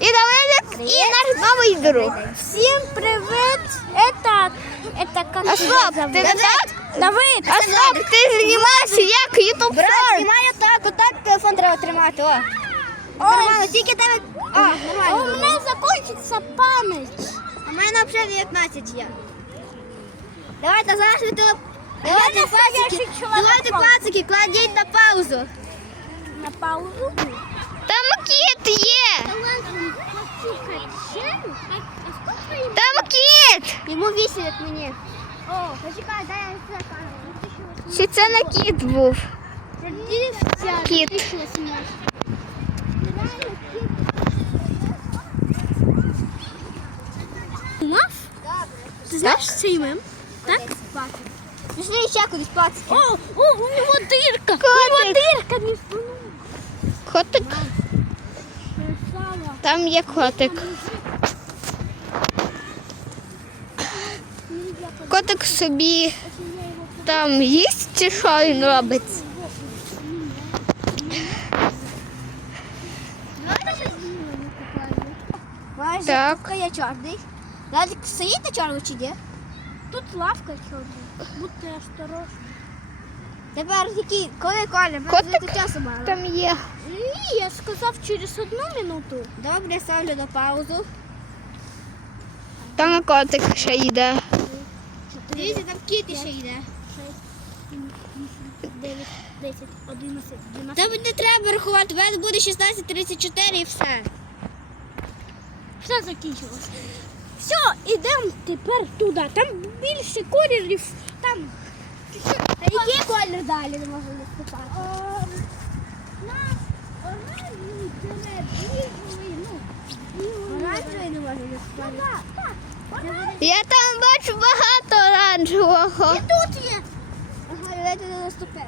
І Давидик, і наш новий друг. Всім привіт! Это, это как А стоп, зовут? ти не так? Давид! А стоп, ти знімаєшся як ютуб Брат, шорт. знімаю так, отак телефон треба тримати, о. Нормально, тільки тебе... А, нормально. У мене закінчиться пам'ять. У мене вже 19 є. Давайте зараз ви телефон... Давайте Я пацики, настоящий чоловік. давайте пацики, кладіть на паузу. На паузу. Там кіт є. Там кіт. Йому 8 як мені. О, почекай, дай я це кажу. Чи це не кіт був? Кіт. 2018. Мав? Ти знаєш цей мем? Так? Пішли ще кудись пацики. О, о, у нього дирка. У Котик. нього дирка між спиною. Котик. Там є котик. Котик собі там їсть чи що він робить? Так. є чорний. Владик, стоїть на чорному чи ні? Тут лавка чорна. Будьте осторожні. Тепер який, коли Коля? Ми Котик? часу мало. Там є. Ні, я сказав через одну минуту. Добре, ставлю на паузу. Там котик ще йде. Дивіться, там кіт ще йде. 9, 10, 11, 12. Там не треба рахувати, у мене буде 16.34 і все. Все закінчилось. Все, ідемо тепер туди. Там більше кольорів. Там. А який колір далі не можу не спитати? Оранжевий не можу не спитати. Я там бачу багато оранжевого. І тут є. Ага, я туди наступив.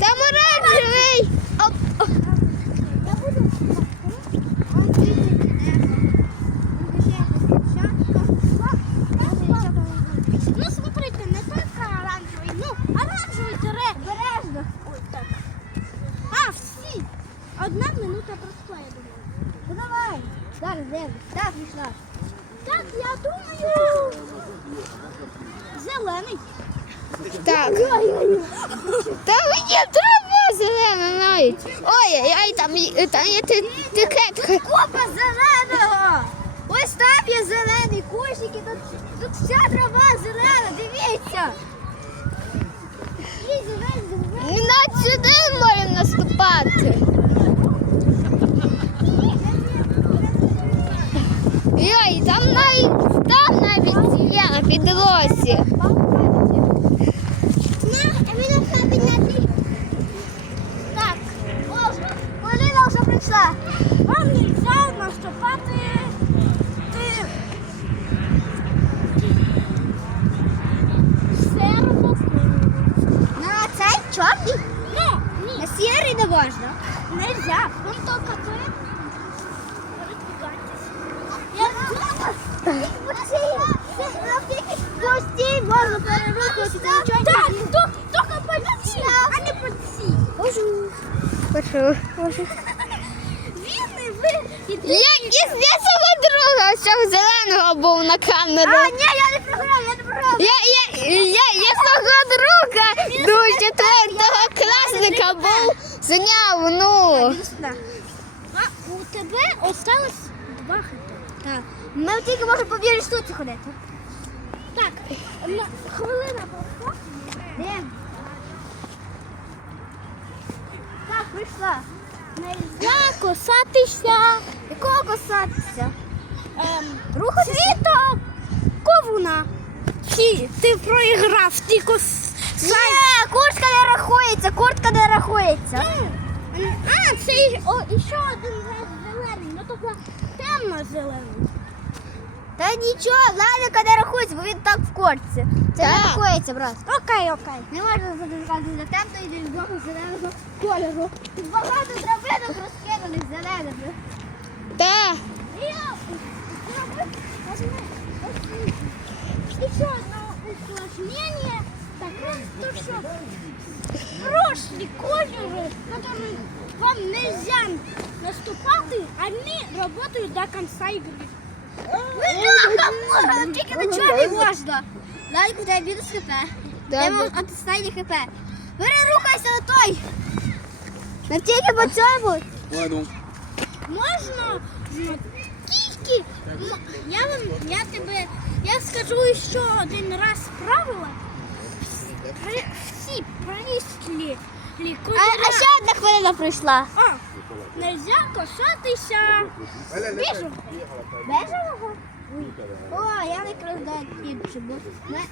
Там оранжевий. Оп, оп. Я буду. Он Ну, смотрите, не только оранжевий, ну, оранжевий тире. Бережно. Ой, так. А, всі. Одна минута пройшла, я думаю. Ну, давай. Зараз, дивись. Так, пішла. Так, я думаю. Зелений. Так. Там є трава зелена навіть. Ой, ай, там, там є ти- тикетка. Копа зеленого! Ось там є зелений кущики, тут, тут вся трава зелена, дивіться. І зелений. На сюди можемо наступати. Йой, там навіть там навіть є на підлозі. Так, о, Поліна вже прийшла. Вам нельзя наступати. Ти... Серво. На цей чорний? Ні, ні. На сірий не можна. Нельзя. Он только ты. Я Пусти, можно перерухатися, нічого не Так, то- тільки по цій, а не по цій. Можу. Можу. Він ви. Я із свого друга, що зеленого був на камеру. А, ні, я не програв, я не програв. Я, я, я, я свого друга до четвертого класника був зняв, ну. А у тебе осталось два хити. Так. Ми тільки можемо по білій штуці ходити. Так, хвилина пройшла. Де? Так, прийшла. Нельзя косатися. Якого косатися? Ем, Рухатися? Світо ковуна. Ті, ти проіграв, ти кос... Ні, куртка не рахується, куртка не рахується. А, це ще один зелений, ну тобто темно-зелений. Та нічого, Владика не рахується, бо він так в корці. Це не Так. рахується, брат. Окей, окей. Не можна задержати за темно і для другого зеленого кольору. Тут багато травинок розкиданих зеленими. Так. Еще одно усложнение. Так, то що прошлі кольори, которые вам нельзя наступати, вони працюють до кінця ігри. Бляха, можна, тільки на чорний можна. У тебе мінус хп. Я останній хп. Перерухайся на той. Не тільки по цьому. Можна ну, тільки. Я вам, я тебе, я скажу ще один раз правила. Всі А, а ще одна хвилина пройшла. А, нельзя касатися. Біжу. Бежевого? О, я не крадаю іншому.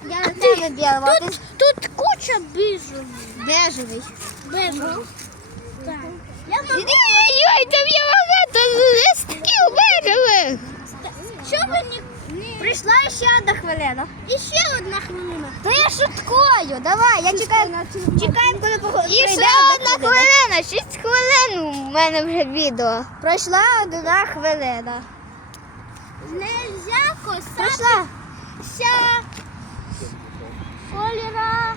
Я на тебе білого. Тут, тут куча біжу. Бежевий. Бежу. Так. Я могу... Ой, там є багато листків бежевих. Що ви. Прийшла ще одна хвилина. І ще одна хвилина. То я шуткую. Давай, я чекаю. Чекаємо, коли походить. І ще одна хвилина. Шість хвилин у мене вже відео. Пройшла одна хвилина. Нельзя Пройшла. кольора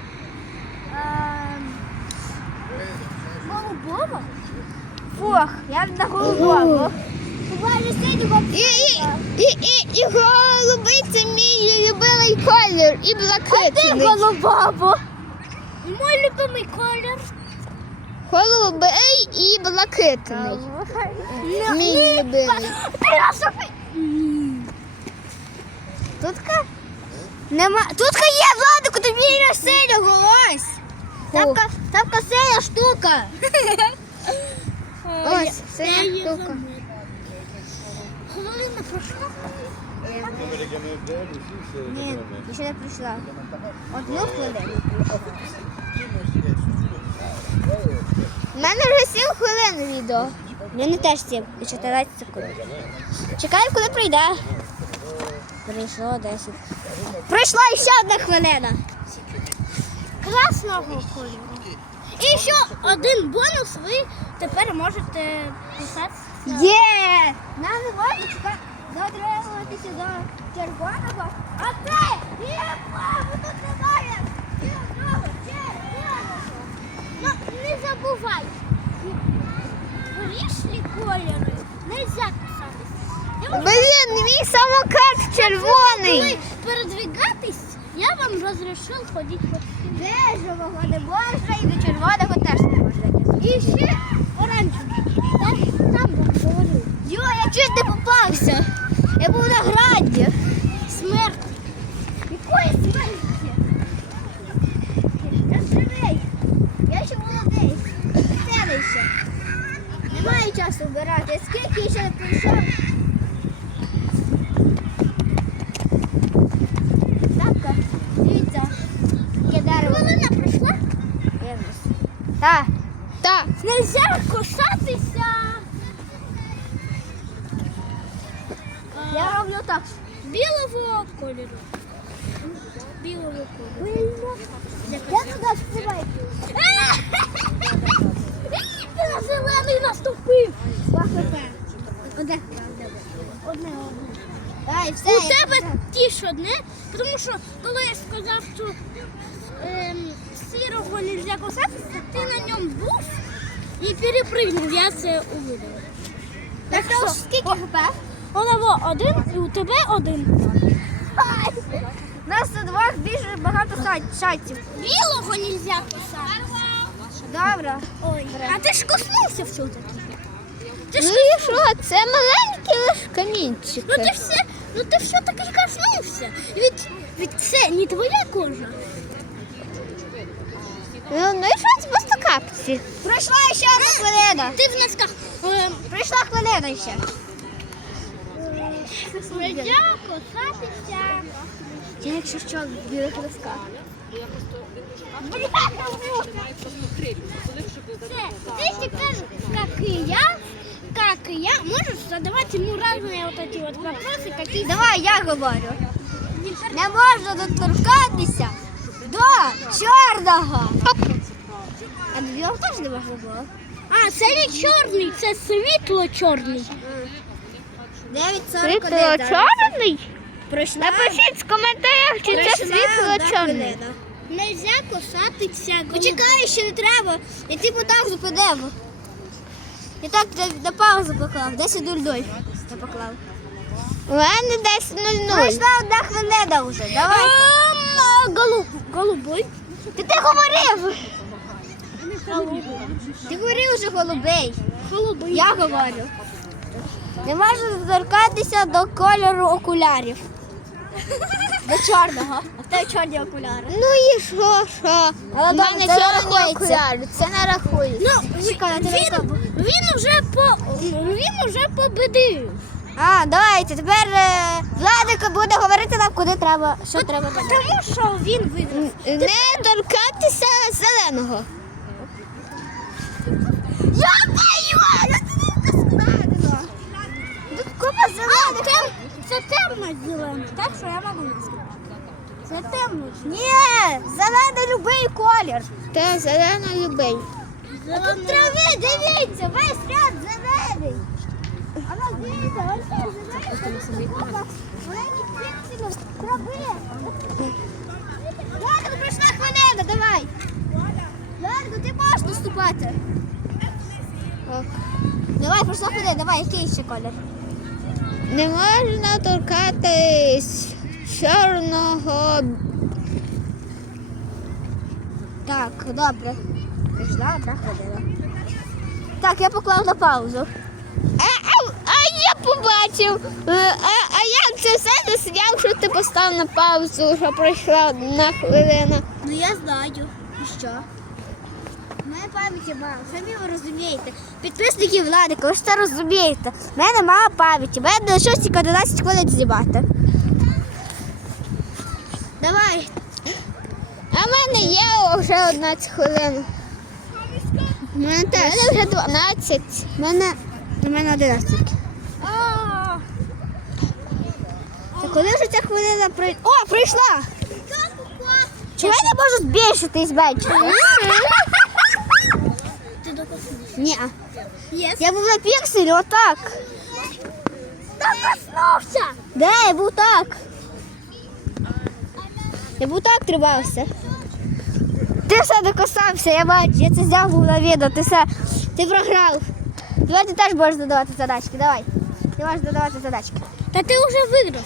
ем, голубого. Фух, я на голубому. Синього. І, і, і, і, і колір. І блакитний. голубого. Мой любимий колір. Голубий і блакитний. Мій любимий. Тутка? Нема. Тутка є, Владику, тобі є синього, ось. Тапка, тапка синя штука. Ось, синя штука. Хвилина пройшла. Ні, ще не прийшла. Одну хвилину. У мене вже 7 хвилин відео. У мене теж 7 і 14 секунд. Чекаємо, коли прийде. Прийшло 10. Пройшла ще одна хвилина. красного кольору. І ще один бонус ви тепер можете писати. Є! Нам не можна чекати. Дотримуватися до червоного. А це є тут немає. Ну, не забувай. Горішні кольори нельзя писатися. Я вам- Блін, мій самокат червоний. Передвигатись, я вам розрішив ходити по. Бежевого не можна і до червоного теж не можна. І ще оранжевий. Там, там вам говорю. Йо, я чуть не попався. Я був на граді. Смерть. Якої смерті? Я живий. Я ще молодий. Веселий ще. Немає часу вбирати. Скільки ще не пройшов? Тапка, дивіться. Яке дерево. Хвилина пройшла. Так. Так. Нельзя кусатися. Я роблю так. Білого кольору. Білого кольору. Я туди співаю. Ти на зелений наступив. Одне. Одне одне. Дай, все. У тебе ті ж одне, тому що коли я сказав, що ем, сірого не можна кусатися, ти на ньому був і перепригнув. Я це увидела. Так Так, що, скільки хп? Оного один і у тебе один. Нас у двох більше багато шатів. Білого не можна кусати. Добре. Ой, а ти ж коснувся все-таки. Ти ж Ну і що? Це маленькі лише камінчики. Ну ти все, ну ти все-таки коснувся. Від, від це не твоя кожа. Ну, ну і що це просто капці? Пройшла ще одна хвилина. Ти в носках. Ем, Пройшла хвилина ще. Нельзя кусатися. Я якщо що, в білих лисках. Все, ты теперь, как и я, как и я, можешь задавать ему разные вот эти вот вопросы, какие Давай, я говорю. Не можна доторкатися до чорного. А до білого теж не можна було. А, це не чорний, це світло чорний. 9.41. Світло чорний? Пройшла. Напишіть в коментарях, чи це Пройшла світло-чорний. хвилина. Нельзя кусатися. Почекай, ще не треба. І ти так зупинимо. І так на- на паузу поклав. 10.00 я поклав. У мене 10.00. Пройшла одна хвилина вже. Давай. Голуб, голубой. Ти ти говорив. Ти говорив вже голубей. Голубий. Я говорю. Не можна доторкатися до кольору окулярів. До чорного. А в тебе чорні окуляри. Ну і що, що? Але В мене це чорні рахується. Це не рахується. Ну, Чекай, він, він уже по він уже победив. А, давайте. Тепер е, Владик буде говорити нам, куди треба, що треба робити. Тому що він виграв. Не торкатися зеленого. Я даю! Я тобі сказала. Тут зелених. Тем, це темно зелено, так що я можу сказати. Це темно. Ні, зелений любий колір. Та зелений любий. А тут трави, дивіться, весь ряд зелений. А нас дивіться, ось це зелений купа маленьких трави. Ладно, прийшла хвилина, давай. Ладно, ти можеш наступати. Давай, прийшла хвилина, давай, який ще колір? Не можна торкатись чорного. Так, добре. Прийшла хвилина. Так, я поклав на паузу. А, а, а я побачив. Е, А, а як це все не зняв, що ти поставив на паузу, що пройшла одна хвилина. Ну я знаю. І що? Мене пам'яті мало, самі ви розумієте. Підписники влади, ви ж це розумієте. У мене мало пам'яті, мене лишилось тільки 11 хвилин знімати. Давай. А в мене є вже 11 хвилин. У мене теж. У мене вже 12. У мене, у мене 11. Та коли вже ця хвилина прийде? О, прийшла! Чого я не можу збільшити і зменшити? Ти докоснувся. Ні. Єс. Я був на пікселі, отак. Докоснувся. Де я був так? Я був так тримався. Ти все докосався, я бачу, я це зняв був на відео, ти все, ти програв. Давай ти теж можеш додавати задачки, давай. Ти можеш додавати задачки. Та ти вже виграв.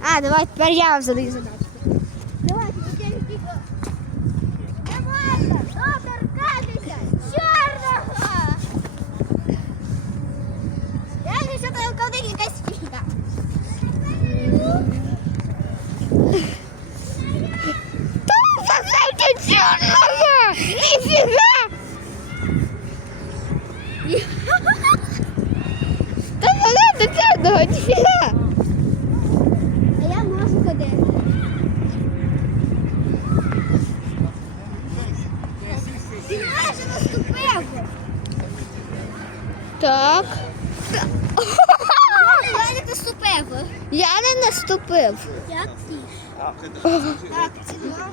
А, давай, тепер я вам задаю задачки. Так. Я не наступив. Я не наступив. Як ти? Так, ці два.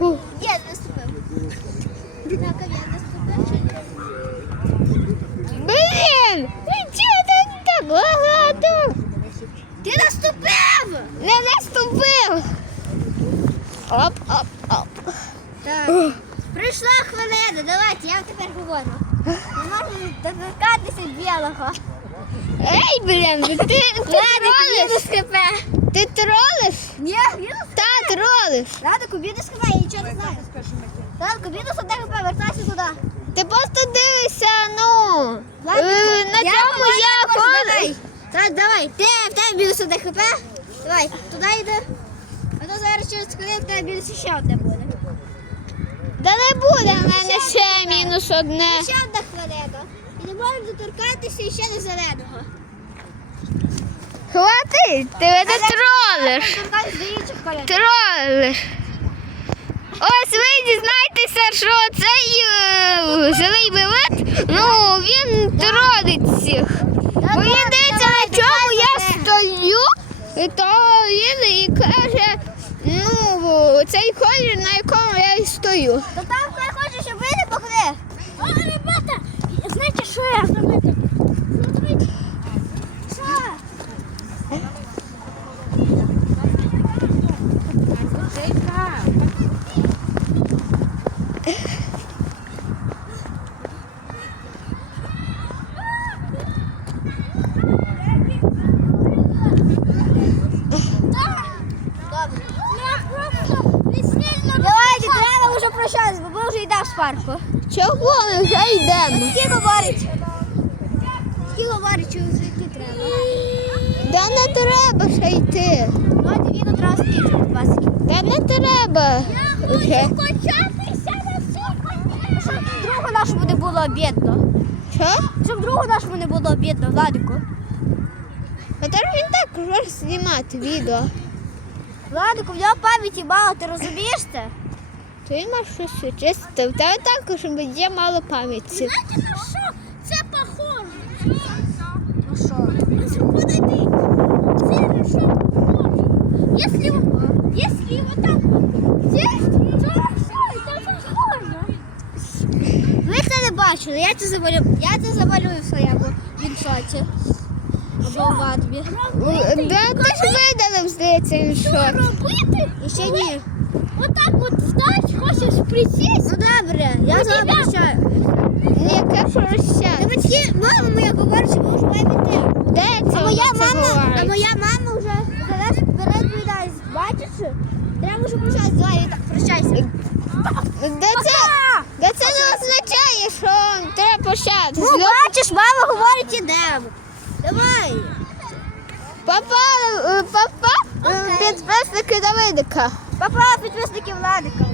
О! Я не наступив. Так, а я наступив чи ні? Блін! Чого там так багато? Ти наступив! Не наступив! Оп, оп, оп. Так. Прийшла хвилина, давайте, я вам тепер говорю. Не можу доторкатися білого. Ей, блін, ти, ти тролиш? Ти тролиш? Ні, Та, тролиш. Радику, біду сховай, я нічого не знаю. Радику, біду сюди, повертайся туди. Ти просто дивишся, ну, е, на цьому я ходжу. Так, давай, ти в тебе біло сюди хп. Давай, туди йди. А то зараз через хвилину в тебе біло ще одне буде. Та не буде в мене ще мінус одне. Ще одна хвилина. І не можемо доторкатися ще до зеленого. Хватить, ти мене тролиш. Тролиш. Ось ви дізнаєтеся, що цей е, зелений білет, ну він тролить всіх. Бо він дивиться, на чому я стою, і то він і каже, цей колір, на якому я і стою. То там хай хоче, щоб ви не погли. О, ребята, знаєте, що я заметив? Добре. Я просто не сильно Давайте, треба вже прощатися, бо ми вже йдемо з парку. Чого ми вже йдемо? Скільки говорить? Скільки говорить, що вже йти треба? Да не треба ще йти. Давайте він одразу скінчить пасики. Та не треба. Вже. качатися на сухоні. Щоб другу нашому не було обідно. Що? Щоб другу нашому не було обідно, Владику. А тепер він так може знімати відео. Владику, в нього пам'яті мало, ти розумієш це? То він має щось чисто. В тебе також є мало пам'яті. Знаєте на що? Це похоже. Ну що? Ось подойди. Це на що похоже? Если, если вот так вот здесь, то все, это похоже. Ви бачили, я це замалюю. Я це замалюю в своєму віншоті. Або в ватбі. Да, ти ж видалив, здається, Що робити? І ще ні. Вот так вот встать, хочешь присесть? Ну добре, я Ну, зараз тебе- прощаю. Яке Та прощання. батьки, мама моя говорить, що ми вже маємо йти. Де це? А моя мама, а моя мама вже зараз вперед. Бачиш? Треба вже прощатися. Давай, Віта, прощайся. Де це? Це не означає, що треба прощатися? Ну, бачиш, мама говорить, ідемо. Давай. Папа, е, папа, е, підписники Давидика. Папа, підписники Владика.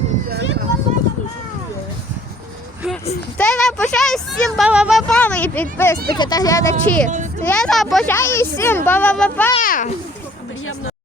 Та я бажаю всім баба-баба, мої підписники та глядачі. Я бажаю всім баба-баба.